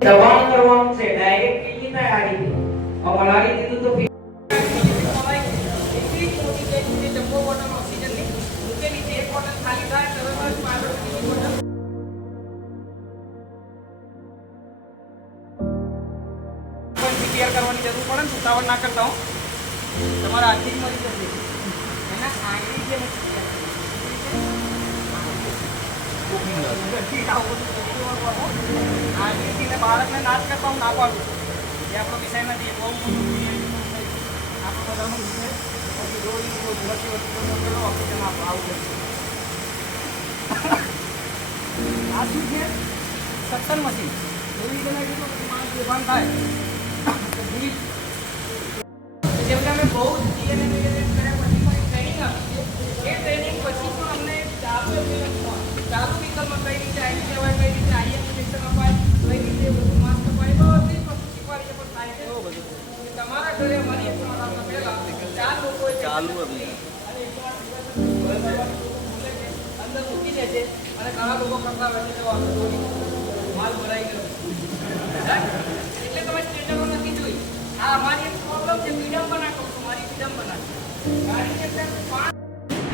દબાણ કરવાનું છે ડાયરેક્ટ કેટલી થાય આ રીતે અમારી દીધું તો એટલી મોટી છે કે જમ્બો બોટલ ઓક્સિજનની મૂકેલી છે એક બોટલ ખાલી થાય તરત જ પાછળની બોટલ પણ ક્લિયર કરવાની જરૂર પડે ને ઉતાવળ ના કરતા હો તમારા હાથથી જ મરી જશે એના આંગળી જે બાળકને નાશ કરતા હું નાખવાનું એ આપણો વિષય નથી બહુ આપણો બધાનો વિષય ઓક્સિજન આવું આ શું છે સત્તર મશીન એવી રીતે કીધું માણસ બેભાન થાય જેમ કે અમે બહુ ડીએનએ કર્યા પછી ટ્રેનિંગ આપીએ એ ટ્રેનિંગ પછી પણ અમને ચાલુ વિકલ્પમાં કઈ રીતે આવી કહેવાય કઈ રીતે આઈએમ ઇન્જેક્શન અપાય કઈ રીતે બધું માસ્ક અપાય બધી વસ્તુ શીખવાડી પણ થાય છે એવું બધું તમારા ઘરે અમારી એકમાં પહેલા 4 લોકોએ ચાલુ અંદર મૂકી દે છે અને ઘણા લોકો કરતા હોય છે માલ ભરાઈ ગયો એટલે તમે સ્ટેન્ડર્ડો નથી જોઈ આ અમારી એક પ્રોબ્લેમ છે વિડંબના કહું છું મારી વિડંબના ગાડી के अंदर 5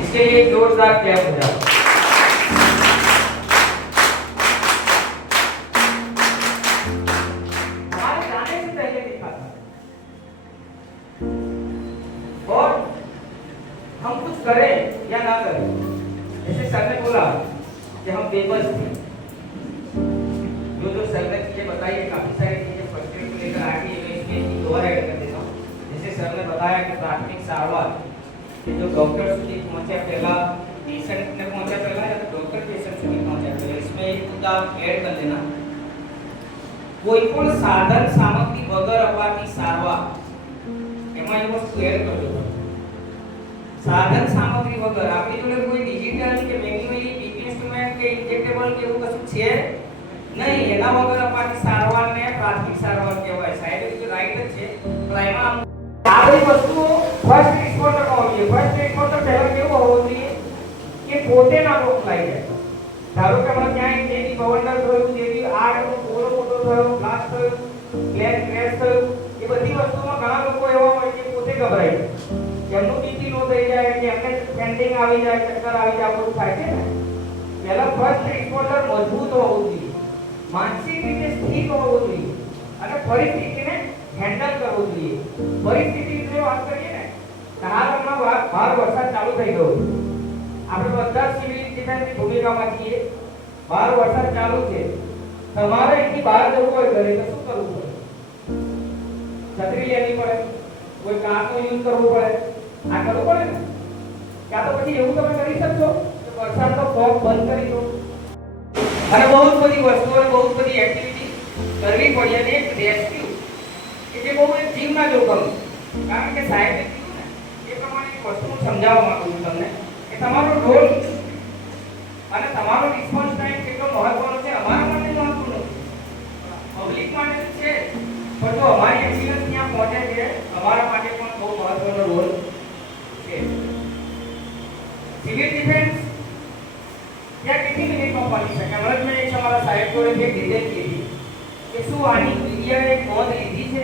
इसके लिए जोरदार क्लैप हो जाओ हम कुछ करें या ना करें जैसे सर ने बोला कि हम बेबस थे जो सर ने चीजें बताई है काफी सारी चीजें फर्स्ट एड को लेकर आगे मैं इसमें दोबारा ऐड कर देता हूँ जैसे सर ने बताया कि प्राथमिक सारवार कि जो डॉक्टर સુધી પહોંચ્યા પહેલા पेशेंट ने पहुंचा पहला या तो डॉक्टर पेशेंट સુધી पहुंचा पहला इसमें एक मुद्दा ऐड कर देना कोई પણ સાધન સામગ્રી વગર અપાતી સારવાર એમાં એ વસ્તુ એડ કરજો साधन सामग्री वगैरह आपकी जोड़े कोई डिजिटल के मैन्युअली बीपी इंस्ट्रूमेंट के इंजेक्टेबल के એવું કશું છે નહીં એના વગર અપાતી સારવારને પ્રાથમિક સારવાર કહેવાય સાહેબ એ રાઈટ જ છે પણ એમાં આ બધી વસ્તુઓ ફર્સ્ટ રિસ્પોન્ડર હોવી જોઈએ ફર્સ્ટ રિસ્પોન્ડર પહેલા કેવો હોવો જોઈએ કે પોતે ના મોકલાઈ જાય ધારો કે આપણે ક્યાંય જેની બવંડર થયું જેની આગ ઓલો મોટો થયો બ્લાસ્ટ થયો પ્લેન ક્રેશ થયું એ બધી વસ્તુમાં ઘણા લોકો એવા હોય કે પોતે ગભરાઈ જાય જેમનું બીપી લો થઈ જાય કે એમને પેન્ડિંગ આવી જાય ચક્કર આવી જાય બધું થાય છે ને પહેલા ફર્સ્ટ રિસ્પોન્ડર મજબૂત હોવું જોઈએ માનસિક રીતે સ્થિર હોવું જોઈએ અને પરિસ્થિતિને હેન્ડલ કરવું જોઈએ પરિસ્થિતિ વિશે વાત કરીએ ને તો હાલમાં ભાર વરસાદ ચાલુ થઈ ગયો આપણે બધા સિવિલ ડિફેન્સની ભૂમિકામાં છીએ ભાર વરસાદ ચાલુ છે તમારે અહીંથી બહાર જવું હોય ઘરે તો શું કરવું પડે છત્રી લેવી પડે કોઈ કારનો યુઝ કરવો પડે આ કરવું પડે ને ક્યાં તો પછી એવું તમે કરી શકશો કે વરસાદનો ફોગ બંધ કરી દો અને બહુ બધી વસ્તુઓ બહુ બધી એક્ટિવિટી કરવી પડી અને એક રેસ્ક્યુ કે જે બહુ એક જીવના જોખમ કારણ કે સાહેબે કીધું ને એ પ્રમાણે એક વસ્તુ સમજાવવા માંગુ છું તમને કે તમારો રોલ અને તમારો રિસ્પોન્સ ટાઈમ કેટલો મહત્વનો છે અમારા માટે મહત્વનો પબ્લિક માટે છે પણ જો અમારી એમ્બ્યુલન્સ ત્યાં પહોંચે છે અમારા માટે પણ બહુ મહત્વનો રોલ છે સિવિલ ડિફેન્સ ત્યાં કેટલી મિનિટમાં પહોંચી શકે હમણાં મેં એક અમારા સાહેબ જોડે જે ડિટેલ કીધી કે શું આની મીડિયાએ નોંધ લીધી છે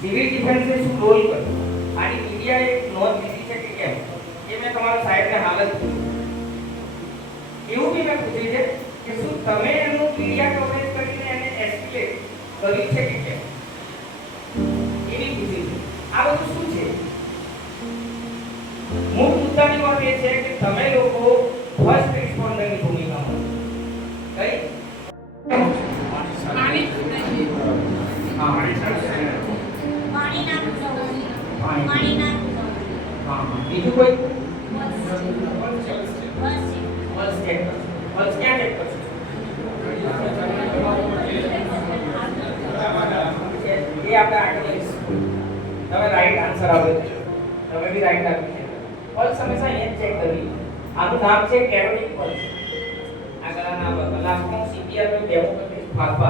સિવિલ ડિફેન્સે શું રોલ કર્યો આની મીડિયાએ નોંધ લીધી છે કે કેમ એ મેં તમારા સાહેબને હાલ જ પૂછ્યું એવું બી મેં પૂછ્યું છે કે શું તમે એનું મીડિયા કવરેજ કરીને એને એસ્કેલેટ કર્યું છે કે કેમ એવી પૂછ્યું છે આ બધું શું છે મૂળ મુદ્દાની વાત એ છે કે તમે લોકો ફર્સ્ટ રિસ્પોન્ડરની ભૂમિકામાં કઈ પાણી ના પાણી નાખી હા બીજું કોઈ બસ પલ્સ ચેક કરશો પલ્સ ક્યાં ચેક કરશો એ આપણે આગળ લઈશું તમે રાઈટ આન્સર આવ્યો તમે બી રાઈટ આપ્યું છે પલ્સ હંમેશા અહીંયા ચેક કરવી આનું નામ છે કેરોટિક પલ્સ આગળના નામ લાસ્ટમાં સીપીઆર નો ડેમો કરીશ ફાસ્ટ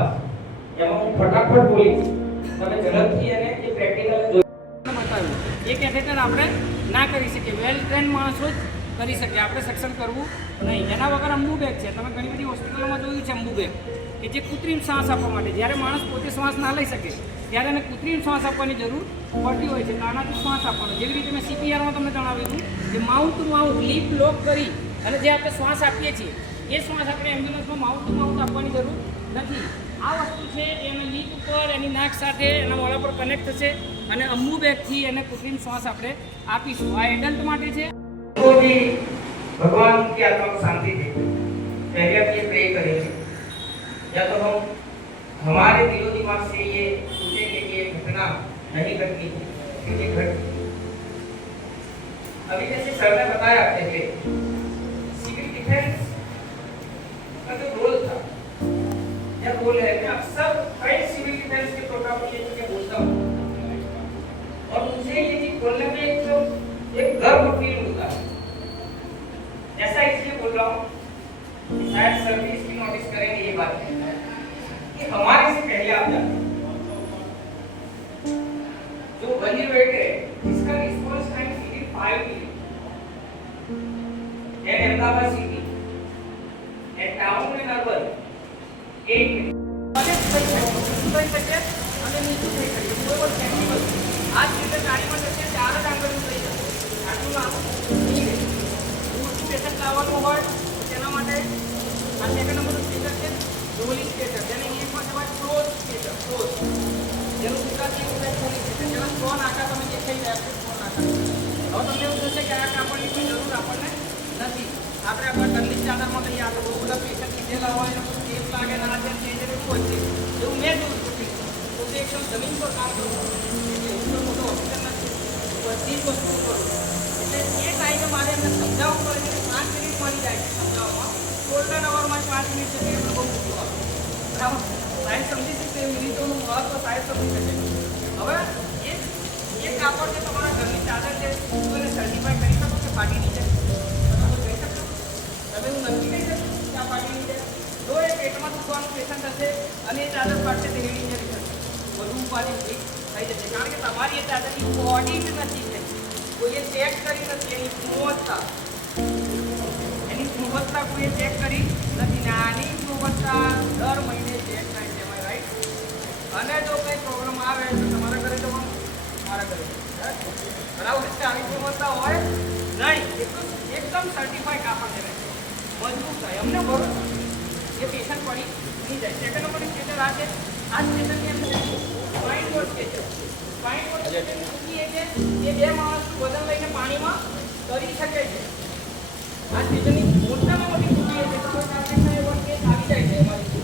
એમાં હું ફટાફટ બોલીશ તમે ઝડપથી અને એ પ્રેક્ટિકલ જોઈ બતાવ્યું એ કેથેટર આપણે ના કરી શકીએ વેલ ટ્રેન માણસો જ કરી શકે આપણે સક્ષમ કરવું નહીં એના વગર અંબુ બેગ છે તમે ઘણી બધી હોસ્પિટલોમાં જોયું છે અંબુ બેગ કે જે કૃત્રિમ શ્વાસ આપવા માટે જ્યારે માણસ પોતે શ્વાસ ના લઈ શકે ત્યારે એને કૃત્રિમ શ્વાસ આપવાની જરૂર પડતી હોય છે આનાથી શ્વાસ આપવાનો જેવી રીતે મેં સીપીઆરમાં તમને જણાવ્યું હતું કે માઉથ ટુ માઉથ લીપ લોક કરી અને જે આપણે શ્વાસ આપીએ છીએ એ શ્વાસ આપણે એમ્બ્યુલન્સમાં માઉથ ટુ માઉથ આપવાની જરૂર નથી આ વસ્તુ છે એના લીપ ઉપર એની નાક સાથે એના મોઢા પર કનેક્ટ થશે અને અંબુ બેગથી એને કૃત્રિમ શ્વાસ આપણે આપીશું આ એડલ્ટ માટે છે तो भी भगवान की आत्मा को शांति दे पहले आप ये प्रे करेंगे या तो हम हमारे दिलो दिमाग से ये सोचेंगे कि ये घटना नहीं घटनी थी ये घट अभी जैसे सर ने बताया आपके लिए सिविल डिफेंस का जो रोल था या रोल है मैं अक्सर कई सिविल डिफेंस के प्रोग्राम में ये बोलता हूँ और मुझे ये चीज बोलने में एक गर्व फील होता है ऐसा इसलिए बोल रहा हूँ शायद सर भी इसकी नोटिस करेंगे ये बात कि हमारे से पहले आप जाते जो बनी बैठे जिसका response time within 5 minute and Ahmedabad city and town and urban 8 minute અને નીચું થઈ શકે કોઈ પણ કેમિકલ આ રીતે ગાડીમાં જશે ચાર જ આંગળીઓ થઈ જશે આટલું લાંબુ દૂરથી પેશન્ટ લાવવાનું હોય તેના માટે આ સેકન્ડ નંબરનું સ્ટેટર છે રોલિંગ સ્ટેટર જેને ઇંગ્લિશમાં કહેવાય ક્લોઝ સ્ટેટર ક્લોઝ જેનું ગુજરાતી એવું થાય રોલિંગ સ્ટેટર જેના 100 નાકા તમે દેખાઈ રહ્યા છો 100 નાકા હવે તમને એવું થશે કે આ કાપડની કોઈ જરૂર આપણને નથી આપણે આપણા ટનની ચાદરમાં લઈએ આપણે બહુ બધા પેશન્ટ લીધેલા હોય એનો ટેપ લાગે ના છે તે જે કોઈ છે એવું મેં જોયું છે પોતે એકદમ જમીન પર કામ કરું છું મોટો હોસ્પિટલ નથી બધી જ વસ્તુઓ કરું એટલે એ ટાઈમે મારે એમને સમજાવવું પડે કે 5 મિનિટ મળી જાય છે સમજાવવામાં ગોલ્ડન અવરમાં 5 મિનિટ છે એટલે બહુ મોટું આવે બરાબર સાહેબ સમજી શકશે મિનિટોનું મહત્વ સાહેબ સમજી શકે હવે એ કાપડ જે તમારા ઘરની ચાદર છે તું એને સર્ટિફાઈ કરી શકો કે ફાટી નહીં જાય તમે કહી શકો તમે હું નક્કી કહી શકું કે આ ફાટી નહીં જાય જો એ પેટમાં દુખવાનું પેશન્ટ હશે અને એ ચાદર ફાટશે તો એવી ઇન્જરી થશે વધુ ઉપાધિ થઈ જશે કારણ કે તમારી એ ચાદરની બોડી જ નથી થઈ કોઈએ ચેક કરી નથી એની ગુણવત્તા કોઈએ ચેક કરી નથી ને આની ગુણવત્તા દર મહિને ચેક થાય છે રાઈટ અને જો કંઈ પ્રોબ્લેમ આવે તો તમારા ઘરે જવાનું મારા ઘરે બરાબર છે આવી ગુણવત્તા હોય નહીં એકદમ સર્ટિફાઈડ કાપડ છે મજબૂત થાય અમને ભરોસો એ પેશન્ટ પડી નહીં જાય સેકન્ડ નંબરની સ્ટેટર આ છે આ સ્ટેશનની અંદર spine board station spine board station મૂકીએ છે એ બે માણસનું વજન લઈને પાણીમાં તરી શકે છે આ સ્ટેશનની મોટામાં મોટી ખૂબી છે કોઈ કાર્યક્રમ એવો કેસ આવી જાય છે અમારી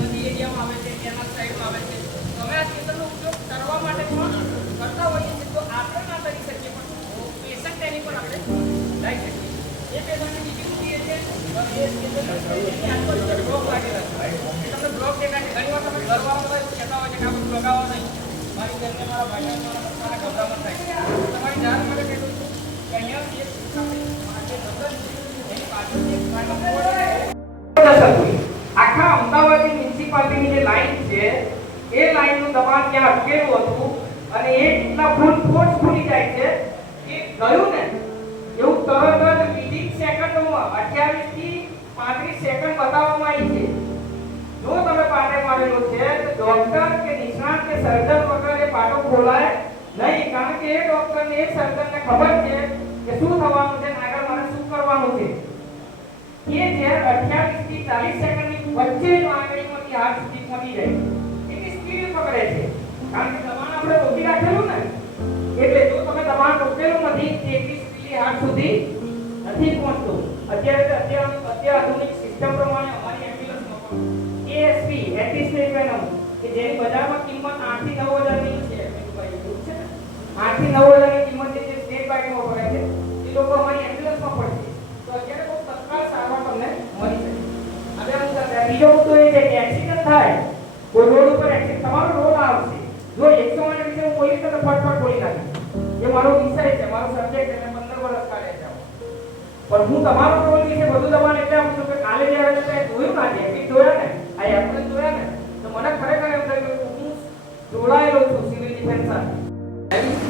નદી એરિયામાં આવે છે કેનાલ સાઈડમાં આવે છે અમે આ સ્ટેશનનો ઉપયોગ કરવા માટે પણ કરતા હોઈએ છીએ તો આપણે ના કરી શકીએ પણ પેશન્ટ એની પર આપણે લઈ શકીએ એ પેશન્ટની બીજી ખૂબી છે એ સ્ટેશન બ્લોક લાગેલા છે તમને બ્લોક દેખાય ઘણી વાર તમે ઘરવાળા કહેતા હોય છે કે આ બધું લગાવો નહીં મારી ઘરને મારા ભાઈને મારા પપ્પાને ગભરામણ થાય તમારી જાણ માટે કહેતું છું કે અહીંયા જે આખા અમદાવાદની મ્યુનિસિપાલિટીની જે લાઈન છે એ લાઈનનું દબાણ ત્યાં અટકેલું હતું અને એ એટલા ફોર્સ ખુલી જાય છે કે ગયું ને એવું તરત જ વિધિન સેકન્ડોમાં 28 થી 35 સેકન્ડ બતાવવામાં આવી છે જો તમે પાટે મારેલો છે તો ડોક્ટર કે નિષ્ણાત કે સર્જન વગર એ પાટો ખોલાય નહીં કારણ કે એ ડોક્ટરને એ સર્જનને ખબર છે કે શું થવાનું છે આગળ મારે શું કરવાનું છે એ જે 28 થી 40 સેકન્ડની વચ્ચે આંગળીમાંથી હાથ સુધી પહોંચી જાય એટલી સ્પીડ પકડે છે કારણ કે દબાણ આપણે રોકી રાખેલું ને એટલે જો તમે દબાણ રોકેલું નથી એટલી સ્પીડ હાથ સુધી નથી પહોંચતું અત્યારે આધુનિક સિસ્ટમ પ્રમાણે અમારી એમ્બ્યુલન્સમાં પણ એએસપી એન્ટી વેનમ કે જેની બજારમાં કિંમત 8 થી 9000 ની છે 8 થી 9000 એ લોકો અમારી એમ્બ્યુલન્સમાં પડશે તો અત્યારે બહુ તત્કાળ સારવાર તમને મળી શકે. હવે હું બીજો મુદ્દો એ છે કે એક્સિડન્ટ થાય કોઈ રોડ ઉપર એક્સિડન્ટ તમારો રોડ આવશે જો 108 વિશે હું બોલીશ તો ફટફટ બોલી નાખીશ એ મારો વિષય છે મારો સબ્જેક્ટ છે મેં 15 વર્ષ કાઢે છે પણ હું તમારો રોલ વિશે બધું તમારે એટલે આપું છું કે કાલે જ્યારે તમે જોયું ના છે કે જોયા ને આ એમ્બ્યુલન્સ જોયા ને તો મને ખરેખર એમ થયું કે હું જોડાયેલો છું સિવિલ ડિફેન્સ સાથે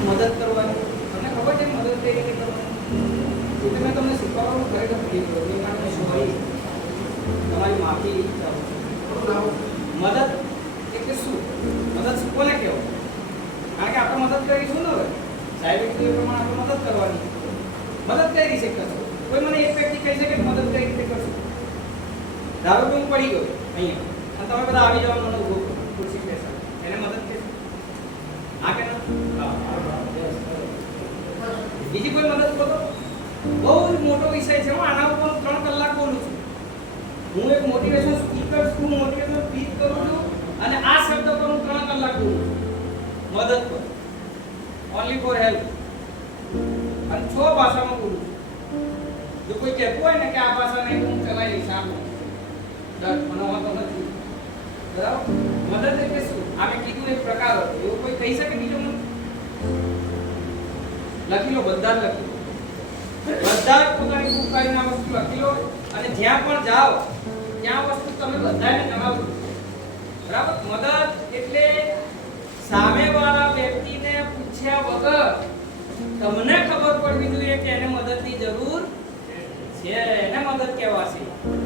મદદ કરવાની તમને ખબર છે મદદ કઈ રીતે કરવાની એટલે મેં તમને શીખવાડવાનું ખરેખર ભૂલી ગયો એ માટે સોરી તમારી માફી ચાહું છું. મદદ એટલે શું મદદ કોને કહેવાય કારણ કે આપણે મદદ કરીશું ને હવે સાહેબ એ પ્રમાણે આપણે મદદ કરવાની મદદ કઈ રીતે કરશો કોઈ મને એક વ્યક્તિ કહી શકે મદદ કઈ રીતે કરશો ધારો કે હું પડી ગયો અહીંયા અને તમે બધા આવી જાવ મને ઉભો ખુરશી બેસા એને મદદ કહેશો હા કે ના બીજી કોઈ મદદ કરો બહુ જ મોટો વિષય છે હું આના ઉપર 3 કલાક બોલું છું હું એક મોટિવેશન સ્પીકર છું મોટિવેશન સ્પીચ કરું છું અને આ શબ્દ પર હું 3 કલાક બોલું છું મદદ પર ઓન્લી ફોર હેલ્પ અને 6 ભાષામાં બોલું છું જો કોઈ કહેતું હોય ને કે આ ભાષા નહીં હું ચલાવી લઈશ આ ડર મને વાંધો નથી બરાબર મદદ એટલે શું આ મેં કીધું એક પ્રકાર હતો એવું કોઈ કહી શકે બીજો મને લખી લો બધા જ લખી લો બધા પોતાની બુક કાઢીને આ વસ્તુ લખી લો અને જ્યાં પણ જાઓ ત્યાં વસ્તુ તમે બધાને જણાવજો બરાબર મદદ એટલે સામેવાળા વ્યક્તિને પૂછ્યા વગર તમને ખબર પડવી જોઈએ કે એને મદદની જરૂર છે એને મદદ કહેવાશે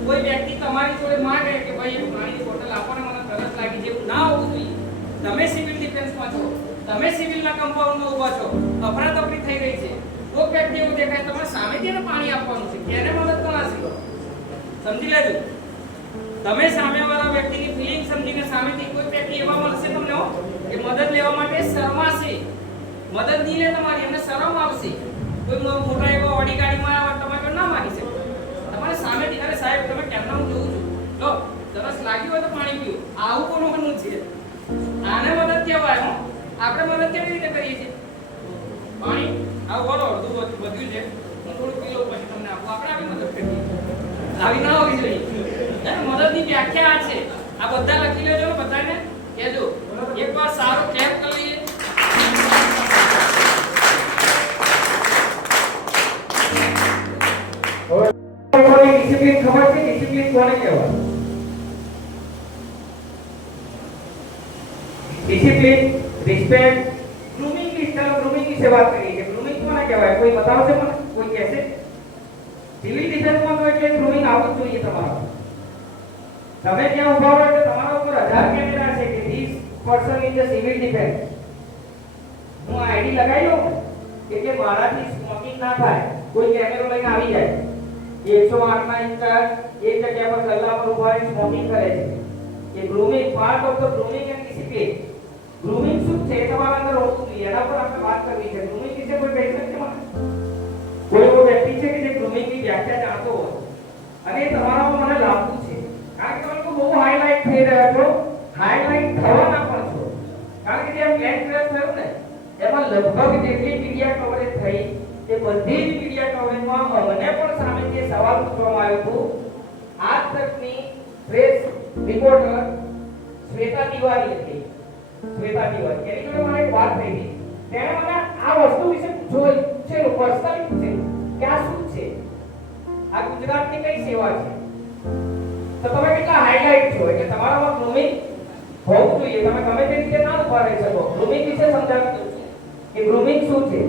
કોઈ વ્યક્તિ તમારી જોડે માંગે કે ભાઈ એક પાણીની બોટલ આપો ને મને તરસ લાગી જેવું ના હોવું જોઈએ તમે સિવિલ ડિફેન્સમાં છો તમે સિવિલના કમ્પાઉન્ડમાં ઊભા છો અફરાતફરી થઈ રહી છે કોઈ વ્યક્તિ એવું દેખાય તમારે સામેથી એને પાણી આપવાનું છે કે એને મદદ કરવાશે સમજી લેજો તમે સામેવાળા વ્યક્તિની ફીલિંગ સમજીને સામેથી કોઈ વ્યક્તિ એવા મળશે તમને કે મદદ લેવા માટે શરમાશે મદદ નહીં લે તમારી એમને શરમ આવશે કોઈ મોટા એવા ઓડી ગાડીમાં તમારે ના મારી શકે તમારે સામેથી અરે સાહેબ તમે કેમના હું જોઉં છું લો તરસ લાગી હોય તો પાણી પીઓ આવું કોનું છે આને મદદ કહેવાય હો આપણે મદદ કેવી રીતે કરીએ છીએ પાણી આવું બોલો અડધું વધ્યું છે હું થોડું પી લઉં પછી તમને આપું આપણે આવી મદદ કરીએ આવી ના હોવી જોઈએ મદદની વ્યાખ્યા આ છે આ બધા લખી લેજો બધાને કહેજો એકવાર સારો ક્લેપ કરી લઈએ ડિસિપ્લિન ખબર છે ડિસિપ્લિન કોને કહેવાય ડિસિપ્લિન રિસ્પેક્ટ ગ્રૂમિંગ વિશે વાત કરીએ છીએ ગ્રૂમિંગ કોને કહેવાય કોઈ બતાવશે મને કોઈ કહેશે સિવિલ ડિફેન્સમાં તો એટલે ગ્રૂમિંગ આવવું જોઈએ તમારું તમે ત્યાં ઉભા હોય તો તમારા ઉપર 1000 કેમેરા છે કે this person in the civil defence હું આઈડી લગાવી લઉં કે મારાથી સ્મોકિંગ ના થાય કોઈ કેમેરો લઈને આવી જાય 108 ના ઇન્ચાર્જ એક જગ્યા પર ગલ્લા પર ઉભા રહીને સ્મોકિંગ કરે છે એ grooming part of the grooming and discipline grooming શું છે તમારા અંદર હોવું જોઈએ એના પર આપણે વાત કરવી છે ગ્રૂમિંગ વિશે કોઈ કહી શકે મને કોઈ એવો વ્યક્તિ છે કે જે ગ્રૂમિંગ ની વ્યાખ્યા જાણતો હોય અને તમારામાં મને લાગતું છે કારણ કે તમે બહુ હાઈલાઈટ થઈ રહ્યા છો હાઈલાઈટ થવાના પણ છો કારણ કે જેમ પ્લેન ક્રેશ થયું ને એમાં લગભગ જેટલી મીડિયા કવરેજ થઈ તે બધી જ મીડિયા કવરેજમાં મને પણ સામેથી સવાલ પૂછવામાં આવ્યો હતો આજ તકની પ્રેસ રિપોર્ટર શ્વેતા તિવારી હતી શ્વેતા તિવારી એની જોડે મને એક વાત થઈ હતી તેણે મને આ વસ્તુ વિશે પૂછેલું પર્સનલી પૂછેલું કે આ શું છે આ ગુજરાતની કઈ સેવા છે તો તમે કેટલા હાઈલાઈટ છો એટલે તમારામાં ગ્રૂમિંગ હોવું જોઈએ તમે ગમે તે રીતે ના ઉભા રહી શકો ગ્રૂમિંગ વિશે સમજાવી દઉં છું કે ગ્રૂમિંગ શું છે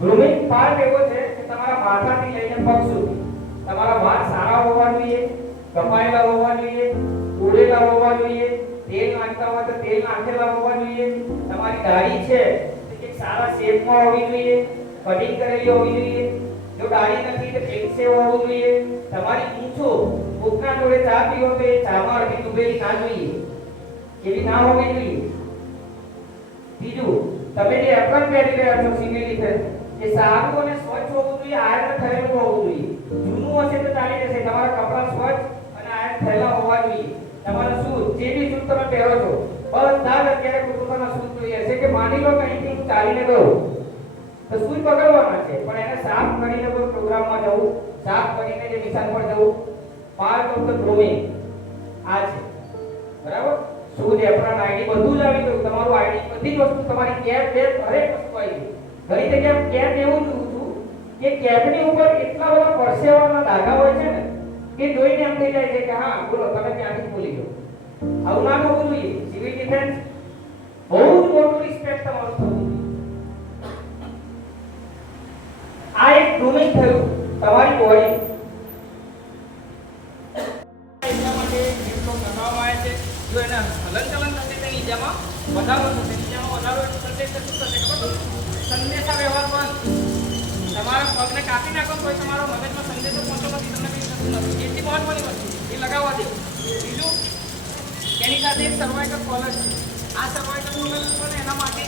ગ્રૂમિંગ પાર્ટ એવો છે કે તમારા માથાથી લઈને પગ સુધી તમારા વાળ સારા હોવા જોઈએ કપાયેલા હોવા જોઈએ ઉડેલા હોવા જોઈએ તેલ નાખતા હોય તો તેલ નાખેલા હોવા જોઈએ તમારી દાઢી છે તે સારા શેપમાં હોવી જોઈએ કટિંગ કરેલી હોવી જોઈએ જો દાઢી નથી તો ક્લીન શેવ હોવું જોઈએ તમારી મૂછો કોકના જોડે ચા પીવો તો એ ચામાં અડધી ડૂબેલી ના જોઈએ એવી ના હોવી જોઈએ બીજું તમે જે એપ્રન પહેરી રહ્યા છો સિવિલ ડિફેન્સ એ સારું અને સ્વચ્છ હોવું જોઈએ આયર્ન થયેલું હોવું જોઈએ જૂનું હશે તો ચાલી જશે તમારા કપડાં સ્વચ્છ અને આયર્ન થયેલા હોવા જોઈએ તમારા શૂઝ જે બી શૂઝ તમે પહેરો છો બધા જ અત્યારે પોતાના શૂઝ જોઈએ છે કે માની લો કે અહીંથી હું ચાલીને ગયો તો સુઈ પકડવાના છે, પણ એને સાફ કરીને કોઈ પ્રોગ્રામમાં જવું, સાફ કરીને જે નિશાન પર જવું, પાર્ટ ઓફ ધ ગ્રોવિંગ આ છે, બરાબર. શૂઝ, એપ્રન, આઈડી બધું જ આવી ગયું, તમારું આઈડી બધી જ વસ્તુ, તમારી કેપ બેપ હરેક વસ્તુ આવી ગઈ. ઘણી જગ્યાએ કેપ એવું જોઉં છું કે કેપની ઉપર એટલા બધા પરસેવાના ધાગા હોય છે ને કે જોઈને એમ થઈ જાય છે કે હા બોલો તમે ક્યાંથી બોલી ગયો. આવું ના થવું જોઈએ. સિવિલ ડિફેન્સ બહુ જ મોટું રિસ્પેક્ટ તમારું થવું જોઈએ. આ એક ગ્રુમિંગ થયું તમારી બોડી એટલા માટે જેટલો બનાવવામાં આવે છે. જો એને હલનચલન થશે તો ઈજામાં વધારો થશે, ઈજામાં વધારો થશે તો શું થશે ખબર? સંદેશા વ્યવહાર પણ તમારા પગને કાપી નાખો તો તમારો મગજમાં સંદેશો પહોંચતો નથી, તમને કંઈ થતું નથી. એટલી મહત્વની વસ્તુ એ લગાવવા દે. બીજું એની સાથે એક સર્વાઇકલ કોલર છે. આ સર્વાઇકલ કોલર પણ એના માટે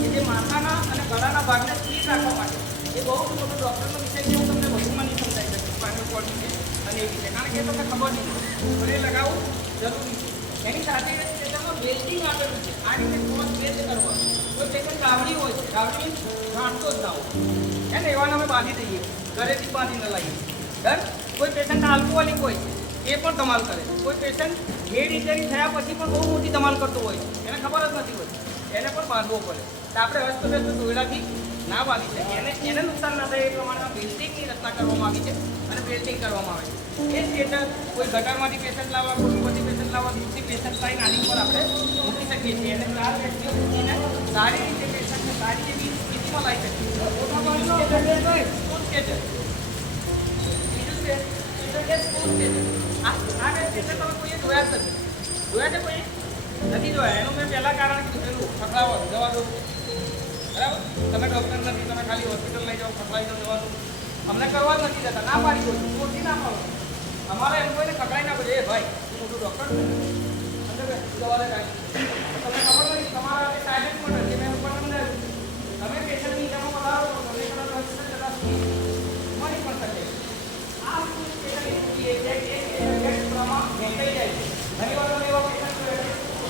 કે જે માથાના અને ગળાના ભાગને સ્થિર રાખવા માટે. એ બહુ મોટો ડૉક્ટરનો વિષય છે, હું તમને વધુમાં નહીં સમજાવી શકું સ્પાઇનલ કોર્ડ વિશે અને એ વિશે, કારણ કે એ તમને ખબર નહીં હોય. એ લગાવવું જરૂરી છે. એની સાથે તેમાં બેલ્ટિંગ આપેલું છે. આ રીતે ક્રોસ બેલ્ટ કરવાનું. કોઈ પેશન્ટ ગાવડી હોય છે, ગાવડી ગાંઠતો જ ના હોય એને એવાને અમે બાંધી દઈએ, ઘરેથી બાંધીને લાવીએ. ડન. કોઈ પેશન્ટ આલ્કોહોલિક હોય છે એ પણ ધમાલ કરે છે. કોઈ પેશન્ટ હેડ ઇન્જરી થયા પછી પણ બહુ મોટી ધમાલ કરતો હોય છે, એને ખબર જ નથી હોતી, એને પણ બાંધવો પડે. તો આપણે હસ્તવ્યસ્ત દોરડાથી ના બાંધી શકીએ. એને નુકસાન ના થાય એ પ્રમાણે બેલ્ટિંગની રચના કરવામાં આવી છે અને બેલ્ટિંગ કરવામાં આવે છે. એ થિયેટર કોઈ ગટરમાંથી પેશન્ટ લાવવા, કોઈ ઉપરથી પેશન્ટ લાવવા, દૂરથી પેશન્ટ લાવીને આની ઉપર આપણે મૂકી શકીએ છીએ. એને 4 વ્યક્તિઓ મૂકીને સારી રીતે પેશન્ટને સારી એવી સ્થિતિમાં લાવી શકીએ. આ બે થિયેટર તમે કોઈએ જોયા જ નથી. જોયા છે કોઈ? નથી જોયા. એનું મેં પહેલાં કારણ કીધું, ખખડાવો જવા દો, બરાબર. તમે ડૉક્ટર નથી, તમે ખાલી હોસ્પિટલ લઈ જાઓ, ખખડાવી દો, જવા દો. અમને કરવા જ નથી જતા, ના પાડી દો, મોટી ના પાડો. અમારે એમ કોઈને ખખડાવી નાખો છે, એ ભાઈ મોટું ડૉક્ટર અંદર જવા દે રાખી. તમને ખબર નથી, તમારા સાયલેન્ટ મોટર છે, મેં ઉપર સમજાવ્યું. તમે પેશન્ટની ઈજામાં વધારો કરો, તમે કદાચ રજીસ્ટર જતા મળી પણ શકે. આ પેશન્ટ પ્રમાણ વેચાઈ જાય છે. ઘણી વાર તમે એવા પેશન્ટ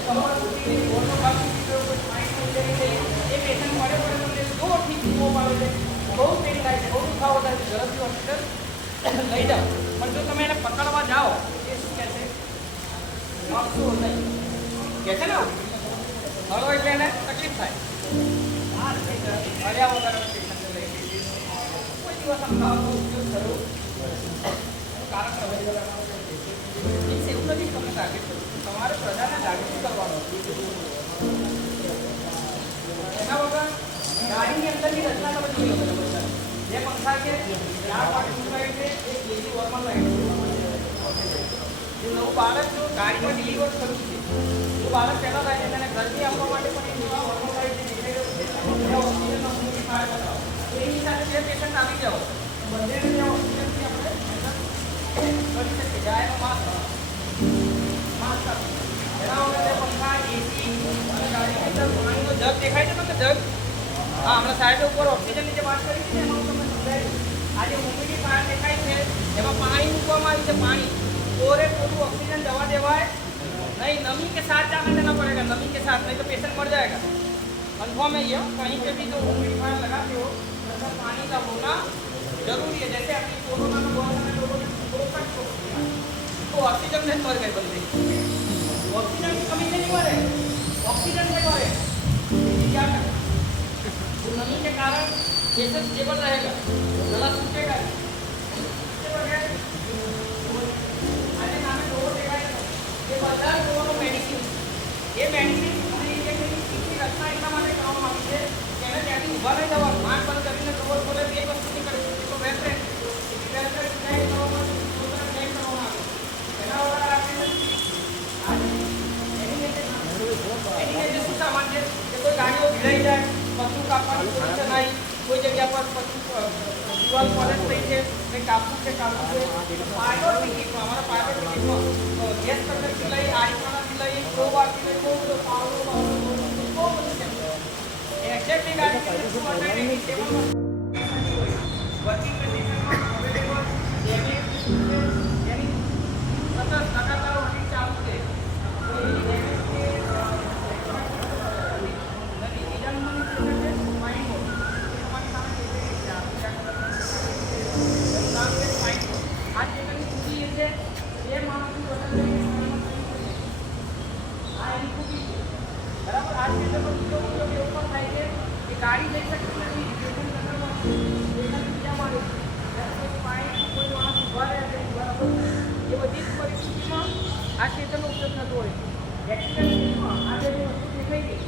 તમારા સુધી ઓરનો ભાગ તૂટી ગયો, કોઈ સ્પાઇનનો ઇન્જરી થઈ, એ પેશન્ટ મળે તમને જોરથી ચૂકો પાડે છે, બહુ પેઇન થાય છે, બહુ દુખાવો થાય છે, ઝડપથી હોસ્પિટલ લઈ જાઓ. પણ જો તમે એને પકડવા જાઓ એ શું કહે છે? આપશો નહીં કહે છે ને, હળો એટલે એને તકલીફ થાય. આ રીતે હર્યા વગર પેશન્ટને લઈ કોઈ દિવસ અમદાવાદનો ઉપયોગ કરો કારણ એવું નથી તમને ટાર્ગેટ કરું. તમારે પ્રજાને જાગૃત કરવાનો. એના વગર ગાડીની અંદરની રચના તમે જોઈ લો. બધા જે પંખા છે 4 પાર્ટી લાઈટ છે, એક એસી વોર્મર લાઈટ છે. જે નવું બાળક જો ગાડીમાં ડિલિવર થયું છે, જો બાળક પહેલાં થાય છે તેને ગરમી આપવા માટે પણ એક નવા વોર્મર લાઈટ છે, ઓક્સિજનનો ફાયર બતાવો. એની સાથે બે પેશન્ટ આવી જાઓ, બંનેને ત્યાં ઓક્સિજનથી આપણે કરી શકીએ. જાય માસ્ક આપીએ. એના વગર પંખા, એસી અને ગાડીની અંદર પાણીનો જગ દેખાય છે તમને? જગ હા, હમણાં સાહેબે ઉપર ઓક્સિજનની જે વાત કરી છે ને એમાં હું તમને સમજાવી. આ જે મોટી ફાયર દેખાય છે એમાં પાણી મૂકવામાં આવ્યું છે. પાણી પૂરે પૂરું ઓક્सीजन दवा देवाए नहीं, नमी के साथ जाने देना पड़ेगा, नमी के साथ, नहीं तो पेशेंट मर जाएगा। कन्फर्म है ये, कहीं पे भी जो ह्यूमिडिफायर लगाते हो उसका पानी का होना जरूरी है। जैसे अभी कोरोना में बहुत सारे लोगों ने तो ऑक्सीजन से मर गए बंदे, ऑक्सीजन की कमी से नहीं मरे, ऑक्सीजन से मरे। क्या करें, तो नमी के कारण केसेस स्टेबल रहेगा, गला सूखेगा। ये मेडिसिन रचना એટલા માટે કરવામાં આવી છે કે એને ત્યાંથી ઊભા નહીં થવાનું, આંખ બંધ કરીને કવર ખોલે બે વસ્તુ નહીં કરે તો વેસ્ટર્ન ડિઝાઇન કરવામાં આવે એના વગર આપણે એની જે શું સામાન છે કે કોઈ ગાડીઓ ભીડાઈ જાય, પત્તું કાપવાની પોઝિશન આવી, કોઈ જગ્યા પર પત્તું દિવાલ કોલેજ થઈ છે, કંઈ કાપવું છે પાયલોટ ટિકિટમાં, અમારા પાયલોટ ટિકિટમાં ગેસ કન્ડક્ટરથી લઈ આઈફોનથી લઈ પ્રોબારથી લઈ બહુ બધો પાવડો બહુ બધું છે એક્ઝેક્ટલી ગાડી કે શું વર્કિંગ કન્ડિશનમાં અવેલેબલ ડેમેજ એની સતત લગાતાર વર્કિંગ ચાલુ છે, કોઈ ડેમેજ કે નથી ડિઝાઇનમાં નહીં છે માઇન્ડ ગાડી જઈ શકતી નથી સ્ટેશન નગરમાં સ્ટેશન બીજા માળે કોઈ પાણી કોઈ માણસ ઊભા રહે છે બરાબર એ બધી જ પરિસ્થિતિમાં આ સ્ટેશનનો ઉપયોગ થતો હોય છે એક્સિડન્ટ કેસમાં આ જે વસ્તુ દેખાઈ ગઈ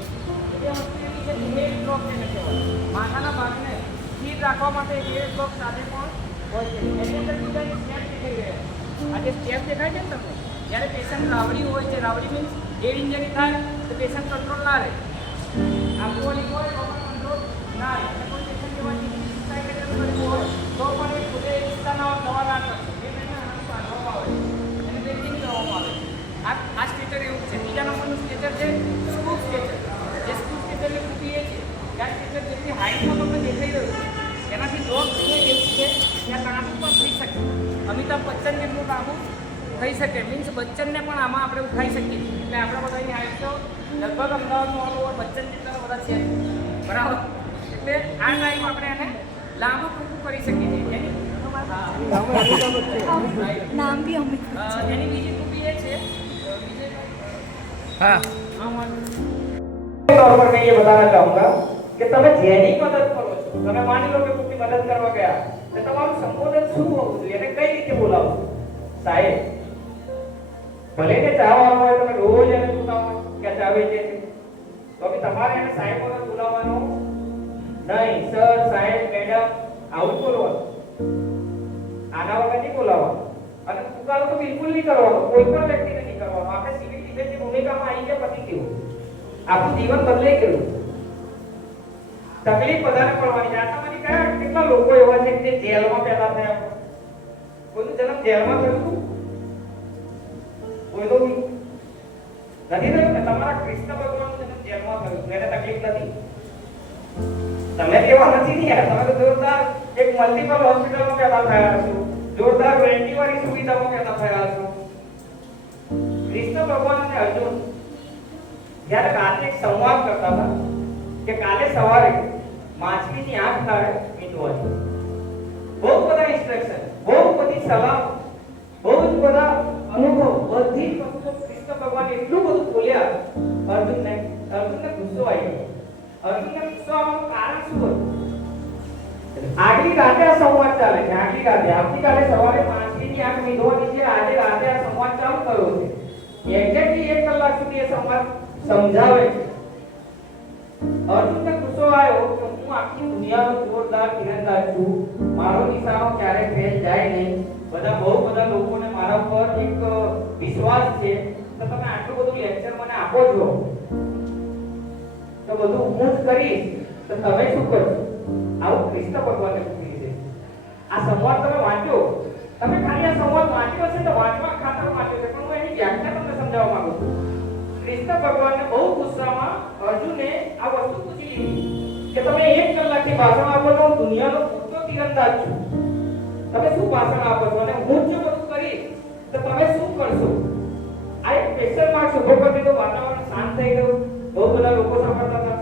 એ વસ્તુ એવી છે મેલ બ્લોક જેને કહેવાય માથાના ભાગને સ્થિર રાખવા માટે મેલ બ્લોક સાથે પણ હોય છે એની અંદર બીજા સ્ટેપ દેખાઈ રહ્યા આ જે સ્ટેપ દેખાય છે ને તમને જ્યારે પેશન્ટ રાવડી હોય છે રાવડી મીન્સ એર ઇન્જરી થાય તો પેશન્ટ કંટ્રોલ ના રહે આલ્કોહોલિક હોય તો પણ કંટ્રોલ ના રહે અને કોઈ પેશન્ટ જેવા સાયકેટ્રિક હોય તો પણ એ ખુદે ઈચ્છાના દવા ના કરશે એ મહિના આને બાંધવામાં આવે એને બેન્ડિંગ કરવામાં આવે આ સ્ટ્રેચર એવું છે બીજા નંબરનું સ્ટ્રેચર છે સ્કૂપ સ્ટ્રેચર જે સ્કૂપ સ્ટ્રેચરને ખૂબી એ છે કે આ સ્ટ્રેચર જેટલી હાઇટમાં તમને દેખાઈ રહ્યું છે એનાથી લોક એવું છે ત્યાં કાબુ પણ થઈ શકે અમિતાભ બચ્ચન જેટલું કાબુ થઈ શકે મીન્સ બચ્ચનને પણ આમાં આપણે ઉઠાઈ શકીએ એટલે આપણા બધાની હાઈટ તો લગભગ અમદાવાદમાં ઓલ ઓવર બચ્ચન જેટલા બધા છે બરાબર એટલે આ ટાઈમ આપણે એને લાંબુ ટૂંકું કરી શકીએ છીએ नाम भी हमें એની બીજી ખૂબી એ છે हाँ तौर पर मैं ये बताना चाहूंगा कि તમે જેની મદદ કરો છો તમે માની લો કે કોઈની મદદ કરવા ગયા તો તમારું સંબોધન શું હોવું જોઈએ અને કઈ રીતે બોલાવો સાહેબ ભલે કે ચાહવાનો હોય તમે રોજ એને બોલાવો કે ચાવે છે તો કે તમારે એને સાહેબ વગર બોલાવવાનું નહીં સર સાહેબ મેડમ આવું બોલવાનું આના વગર નહીં બોલાવવાનું અને પુકારો તો બિલકુલ નહીં કરવાનો કોઈ પણ વ્યક્તિને નહીં કરવાનો આપણે સિવિલ ડિફેન્સની ભૂમિકામાં આવી ગયા પતી ગયું આપણું જીવન બદલાઈ ગયું તકલીફ વધારે પડવાની આટલામાંથી કયા કેટલા લોકો એવા છે કે જેલમાં પેદા થયા કોઈનો જન્મ જેલમાં થયો હતો કોઈ તો નથી થયું ને તમારા કૃષ્ણ ભગવાનનો જન્મ જેલમાં થયો એને તકલીફ નથી તમે કેવા નથી ને યાર તમે તો જોરદાર એક મલ્ટીપલ હોસ્પિટલમાં પેદા થયા છો જોરદાર વેન્ટી વાળી સુવિધામાં પેદા થયા છો કૃષ્ણ ભગવાન અને અર્જુન જ્યારે રાતે એક સંવાદ કરતા હતા કે કાલે સવારે માછલીની આંખ તારે મીંડવાની બહુ બધા ઇન્સ્ટ્રક્શન બહુ બધી સલાહ બહુ જ બધા અનુભવ બધી વસ્તુઓ કૃષ્ણ ભગવાન એટલું બધું બોલ્યા અર્જુનને ગુસ્સો આવ્યો અર્જુનને ગુસ્સો આવવાનું કારણ શું હતું આગલી રાતે આ સંવાદ ચાલે છે આગલી રાતે આવતીકાલે સવારે માછલીની આંખ મીંડવાની છે આજે રાતે આ સંવાદ ચાલુ કર્યો છે એક્ઝેક્ટલી 1 કલાક સુધી એ સંવાદ સમજાવે છે અર્જુનને ગુસ્સો આવ્યો કે હું આખી દુનિયાનો જોરદાર તીરંદાજ છું મારો નિશાનો ક્યારે ફેલ જાય નહીં બધા બહુ બધા લોકોને મારા પર એક વિશ્વાસ છે તો તમે આટલું બધું લેક્ચર મને આપો છો તો બધું હું જ કરીશ તો તમે શું કરશો આવું કૃષ્ણ ભગવાને પૂછ્યું છે આ સંવાદ તમે વાંચો તમે ખાલી આ સંવાદ વાંચ્યો હશે તો વાંચવા ખાતર વાંચ્યો છે પણ હું એની વ્યાખ્યા તમને સમજાવવા માંગુ છું કૃષ્ણ ભગવાનને બહુ ગુસ્સામાં અર્જુને આ વસ્તુ પૂછી લીધી કે તમે 1 કલાકથી ભાષણ આપો છો હું દુનિયાનો મોટો તીરંદાજ છું તમે શું ભાષણ આપો છો અને હું જો બધું કરીશ તો તમે શું કરશો આ એક ક્વેશ્ચન માર્ક ઉભો કરી દીધો વાતાવરણ શાંત થઈ ગયું બહુ બધા લોકો સાંભળતા હતા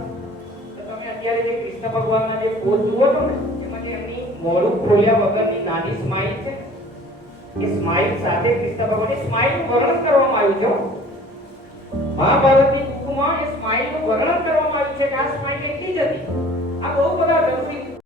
તો તમે અત્યારે જે કૃષ્ણ ભગવાનના જે પોઝ જુઓ છો ને એમાં જે એમની મોઢું ખોલ્યા વગરની નાની સ્માઈલ છે એ સ્માઈલ સાથે કૃષ્ણ ભગવાનની સ્માઈલનું વર્ણન કરવામાં આવ્યું છે મહાભારતની બુકમાં એ સ્માઈલનું વર્ણન કરવામાં આવ્યું છે કે આ સ્માઈલ એટલી જ હતી આ બહુ બધા રસિક